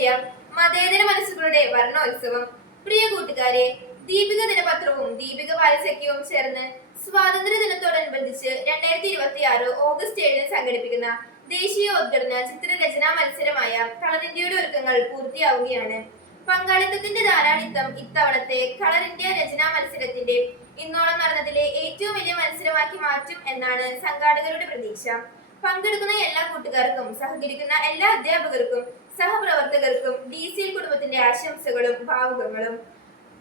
India മതേതര മനസ്സുകളുടെ വർണ്ണോത്സവം. പ്രിയ കൂട്ടുകാരെ, ദീപിക ദിനപത്രവും ദീപിക ബാലസഖ്യവും ചേർന്ന് സ്വാതന്ത്ര്യ ദിനത്തോടനുബന്ധിച്ച് 2026 ഓഗസ്റ്റ് 7 സംഘടിപ്പിക്കുന്ന ദേശീയോദ്ഗ്രഥന ചിത്രരചനാ മത്സരമായ കളർ ഇന്ത്യയുടെ ഒരുക്കങ്ങൾ പൂർത്തിയാവുകയാണ്. പങ്കാളിത്തത്തിന്റെ ധാരാളിത്തം ഇത്തവണത്തെ കളർ ഇന്ത്യ രചനാ മത്സരത്തിന്റെ ഇന്നോളം നടന്നതിലെ ഏറ്റവും വലിയ മത്സരമാക്കി മാറ്റും എന്നാണ് സംഘാടകരുടെ പ്രതീക്ഷ. പങ്കെടുക്കുന്ന എല്ലാ കൂട്ടുകാർക്കും, സഹകരിക്കുന്ന എല്ലാ അധ്യാപകർക്കും, സഹപ്രവർത്തകർക്കും DCL കുടുംബത്തിന്റെ ആശംസകളും ഭാവുകങ്ങളും.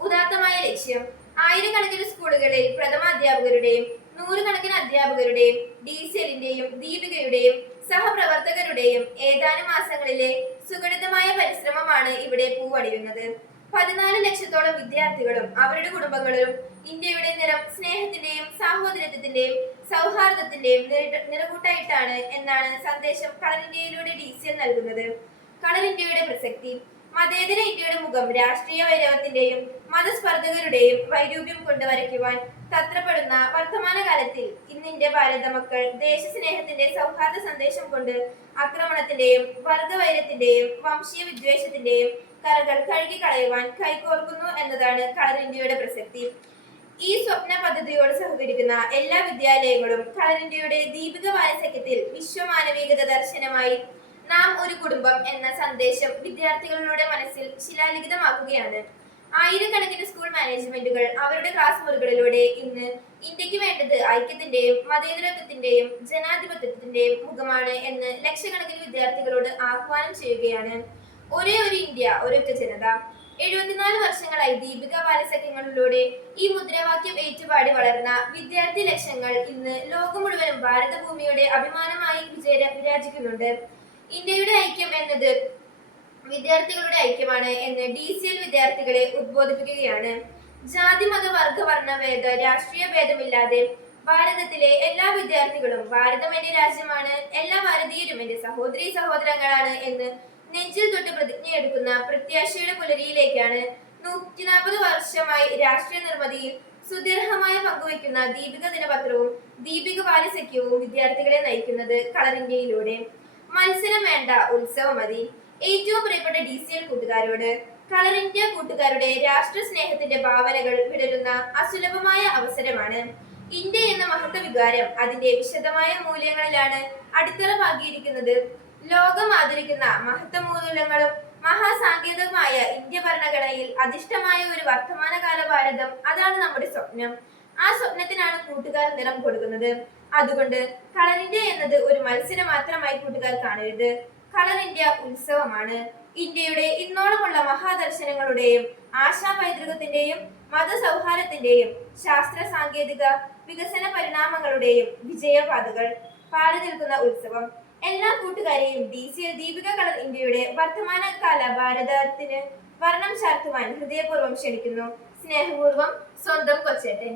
ഉദാത്തമായ ലക്ഷ്യം. ആയിരക്കണക്കിന് സ്കൂളുകളിൽ പ്രഥമാധ്യാപകരുടെയും നൂറുകണക്കിന് അധ്യാപകരുടെയും DCLന്റെയും ദീപികയുടെയും സഹപ്രവർത്തകരുടെയും ഏതാനും മാസങ്ങളിലെ സുഗണിതമായ പരിശ്രമമാണ് ഇവിടെ പൂവണിയുന്നത്. 14 ലക്ഷത്തോളം വിദ്യാർത്ഥികളും അവരുടെ കുടുംബങ്ങളും ഇന്ത്യയുടെ നിറം സ്നേഹത്തിന്റെയും സാഹോദര്യത്തിന്റെയും സൗഹാർദ്ദത്തിന്റെയും നിറകൂട്ടായിട്ടാണ് എന്നാണ് സന്ദേശം കളർ ഇന്ത്യയിലൂടെ DCL നൽകുന്നത്. കളർ ഇന്ത്യയുടെ പ്രസക്തി. മതേതര ഇന്ത്യയുടെ മുഖം രാഷ്ട്രീയ വൈരവത്തിന്റെയും മതസ്പർദ്ധകരുടെയും വൈരൂപ്യം കൊണ്ട് വരയ്ക്കുവാൻ തത്രപ്പെടുന്ന വർത്തമാനകാലത്തിൽ ഇന്നിന്റെ ഭാരത മക്കൾ ദേശസ്നേഹത്തിന്റെ സൗഹാർദ്ദ സന്ദേശം കൊണ്ട് ആക്രമണത്തിന്റെയും വർഗവൈരത്തിന്റെയും വംശീയ വിദ്വേഷത്തിന്റെയും കറകൾ കഴുകിക്കളയുവാൻ കൈകോർക്കുന്നു എന്നതാണ് കളർ ഇന്ത്യയുടെ പ്രസക്തി. ഈ സ്വപ്ന പദ്ധതിയോട് സഹകരിക്കുന്ന എല്ലാ വിദ്യാലയങ്ങളും കളർ ഇന്ത്യയുടെ ദീപിക ബാലസഖ്യത്തിൽ വിശ്വമാനവികത ദർശനമായി നാം ഒരു കുടുംബം എന്ന സന്ദേശം വിദ്യാർത്ഥികളുടെ മനസ്സിൽ ശിലാലിഖിതമാക്കുകയാണ്. ആയിരക്കണക്കിന് സ്കൂൾ മാനേജ്മെന്റുകൾ അവരുടെ ക്ലാസ് മുറികളിലൂടെ ഇന്ന് ഇന്ത്യക്ക് വേണ്ടത് ഐക്യത്തിന്റെയും മതേതരത്വത്തിന്റെയും ജനാധിപത്യത്തിന്റെയും മുഖമാണ് എന്ന് ലക്ഷക്കണക്കിന് വിദ്യാർത്ഥികളോട് ആഹ്വാനം ചെയ്യുകയാണ്. ഒരേ ഒരു ഇന്ത്യ, ഒരൊറ്റ ജനത. 74 വർഷങ്ങളായി ദീപിക ബാലസഖ്യങ്ങളിലൂടെ ഈ മുദ്രാവാക്യം ഏറ്റുപാടി വളർന്ന വിദ്യാർത്ഥി ലക്ഷങ്ങൾ ഇന്ന് ലോകം മുഴുവനും ഭാരതഭൂമിയുടെ അഭിമാനമായി വിരാജിക്കുന്നുണ്ട്. ഇന്ത്യയുടെ ഐക്യം എന്നത് വിദ്യാർത്ഥികളുടെ ഐക്യമാണ് എന്ന് DCL വിദ്യാർത്ഥികളെ ഉദ്ബോധിപ്പിക്കുകയാണ്. ജാതി മത വർഗ വർണ്ണ ഭേദ രാഷ്ട്രീയ ഭേദമില്ലാതെ ഭാരതത്തിലെ എല്ലാ വിദ്യാർത്ഥികളും ഭാരതം എന്റെ രാജ്യമാണ്, എല്ലാ ഭാരതീയരും എന്റെ സഹോദരീ സഹോദരങ്ങളാണ് എന്ന് നെഞ്ചിൽ തൊട്ട് പ്രതിജ്ഞയെടുക്കുന്ന പ്രത്യാശയുടെ പുലരിയിലേക്കാണ് 140 വർഷമായി രാഷ്ട്രീയ നിർമ്മിതിയിൽ സുദീർഘമായ പങ്കുവയ്ക്കുന്ന ദീപിക ദിനപത്രവും ദീപിക ബാലസഖ്യവും വിദ്യാർത്ഥികളെ നയിക്കുന്നത് കളർ ഇന്ത്യയിലൂടെ. മത്സരം വേണ്ട, ഉത്സവം മതി. ഏറ്റവും പ്രിയപ്പെട്ട DCL കൂട്ടുകാരോട്, കളർ ഇന്ത്യ കൂട്ടുകാരുടെ രാഷ്ട്ര സ്നേഹത്തിന്റെ ഭാവനകൾ വിടരുന്ന അസുലഭമായ അവസരമാണ്. ഇന്ത്യ എന്ന മഹത്വ വികാരം അതിന്റെ വിശദമായ മൂല്യങ്ങളിലാണ് അടിത്തറ പാകിയിരിക്കുന്നത്. ലോകം ആദരിക്കുന്ന മഹത്വ മൂല്യങ്ങളും മഹാസാങ്കേതികമായ ഇന്ത്യ ഭരണഘടനയിൽ അധിഷ്ഠമായ ഒരു വർത്തമാനകാല ഭാരതം, അതാണ് നമ്മുടെ സ്വപ്നം. ആ സ്വപ്നത്തിനാണ് കൂട്ടുകാർ നിറം കൊടുക്കുന്നത്. അതുകൊണ്ട് കളർ ഇന്ത്യ എന്നത് ഒരു മത്സരം മാത്രമായി കൂട്ടുകാർ കാണരുത്. കളർ ഇന്ത്യ ഉത്സവമാണ്. ഇന്ത്യയുടെ ഇന്നോളമുള്ള മഹാദർശനങ്ങളുടെയും ആശാ പൈതൃകത്തിന്റെയും മതസൗഹാർദ്ദത്തിന്റെയും ശാസ്ത്ര സാങ്കേതിക വികസന പരിണാമങ്ങളുടെയും വിജയപാതകൾ പാടി നിൽക്കുന്ന ഉത്സവം. എല്ലാ കൂട്ടുകാരെയും DCL ദീപിക കളർ ഇന്ത്യയുടെ വർത്തമാനകാല ഭാരതത്തിന് വർണ്ണം ചാർത്തുവാൻ ഹൃദയപൂർവ്വം ക്ഷണിക്കുന്നു. സ്നേഹപൂർവ്വം, സ്വന്തം കൊച്ചേട്ടൻ.